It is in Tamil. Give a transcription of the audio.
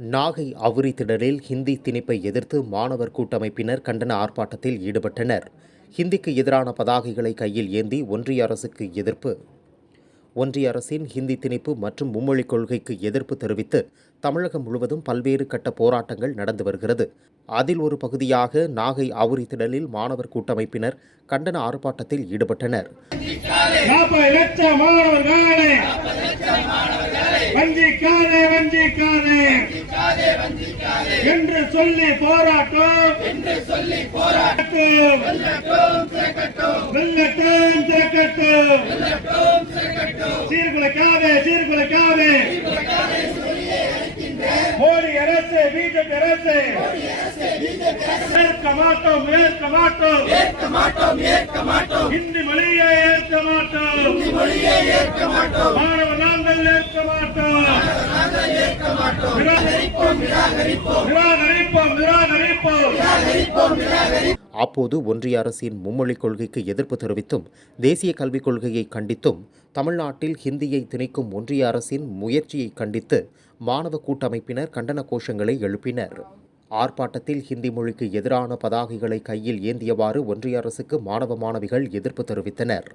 நாகை அவுரி திடலில் ஹிந்தி திணிப்பை எதிர்த்து மாணவர் கூட்டமைப்பினர் கண்டன ஆர்ப்பாட்டத்தில் ஈடுபட்டனர். ஹிந்திக்கு எதிரான பதாகைகளை கையில் ஏந்தி ஒன்றிய அரசுக்கு எதிர்ப்பு. ஒன்றிய அரசின் ஹிந்தி திணிப்பு மற்றும் மும்மொழிக் கொள்கைக்கு எதிர்ப்பு தெரிவித்து தமிழகம் முழுவதும் பல்வேறு கட்ட போராட்டங்கள் நடந்து வருகிறது. அதில் ஒரு பகுதியாக நாகை அவுரி திடலில் மாணவர் கூட்டமைப்பினர் கண்டன ஆர்ப்பாட்டத்தில் ஈடுபட்டனர். வஞ்சிக்காதே வஞ்சிக்காதே. என்று சொல்லி போராட்டம். என்று சொல்லி போராட்டம். வெல்லட்டும் திறக்கட்டும் சீர்குலைக்காதே சீர்குலைக்காதே. மோடி அரசு பிஜேபி அரசு. ஏற்க மாட்டோம் ஏற்க மாட்டோம். ஏற்க மாட்டோம் ஏற்க மாட்டோம். இந்தி மொழியை ஏற்க மாட்டோம். இந்தி மொழியை ஏற்க மாட்டோம் மாணவ நாங்கள் ஏற்க மாட்டோம் நிராகரிப்போம் நிராகரிப்போம் நிராகரிப்போம் அப்போது ஒன்றிய அரசின் மும்மொழிக் கொள்கைக்கு எதிர்ப்பு தெரிவித்தும் தேசிய கல்விக் கொள்கையை கண்டித்தும் தமிழ்நாட்டில் ஹிந்தியை திணிக்கும் ஒன்றிய அரசின் முயற்சியை கண்டித்து மாணவ கூட்டமைப்பினர் கண்டன கோஷங்களை எழுப்பினர். ஆர்ப்பாட்டத்தில் ஹிந்தி மொழிக்கு எதிரான பதாகைகளை கையில் ஏந்தியவாறு ஒன்றிய அரசுக்கு மாணவ மாணவிகள் எதிர்ப்பு தெரிவித்தனர்.